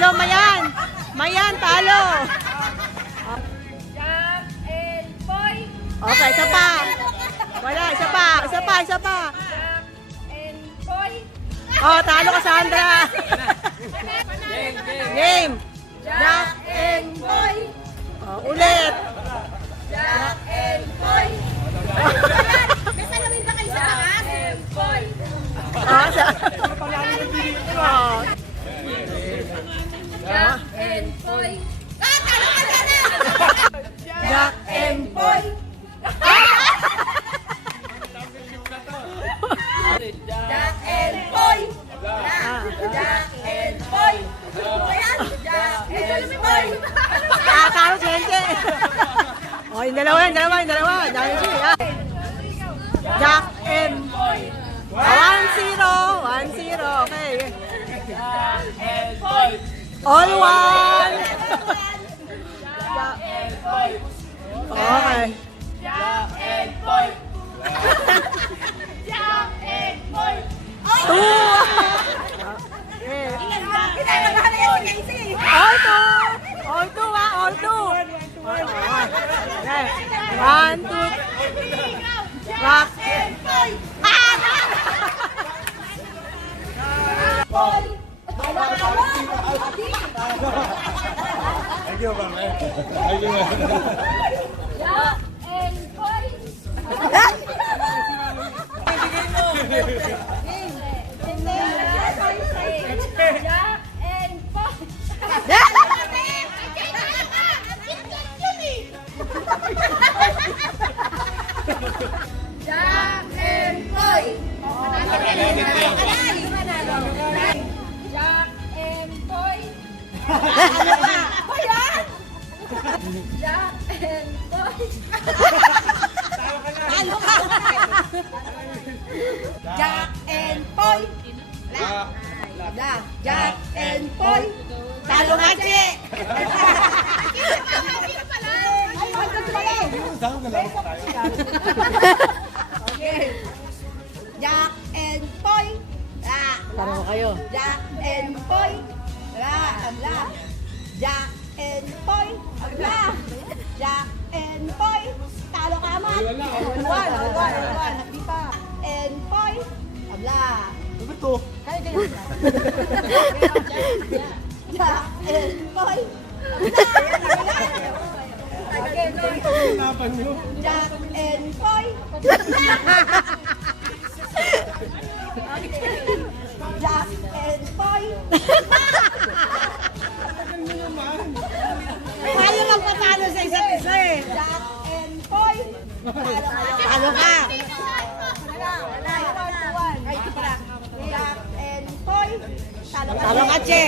Talo, Mayan. Mayan, talo. Jack and Boy. Okay, isa pa. Wala, isa pa. Isa pa, isa pa. Jack and Boy. Oh, talo ka, Sandra. Game. Jack and Boy. Oh, ulit. Jack and Boy. May salamin ba kayo sa taas? And Boy. Oh, sa... Oh. Jack and Boy. Talo ka na! Jack and Boy. Jack and Boy. Jack and Boy. Ayan, Jack and Boy. Talo, gente. Oh, yung dalawa. Jack and 1-0. 1-0. Okay. All one. Okay. Jack and Boy. Jack and Boy. 2. Okay. All 2. All 2, ha? All 2. Okay. 1, 2. Rock. Thank you, ma'am. Thank you, ma'am. Jack and Boy. Jack and Boy. Jack and Boy. Jack and Boy. Jack and Boy. Jack and Boy. Jack and Boy. Talo nga, Che. Okay. Jack and Boy. Taro kayo. Jack and Boy. Jack and Boy. Jack and Boy. Talo ka man. All one. Di pa. And Boy. Ano to? Jack and Boy. Hinapan nyo. Jack and Boy. Jack and Boy. Tayo magpatalo sa isa't isa eh. Jack and Boy. Talo ka. Ay, di pala. Jack and Boy. Talo ka, Che.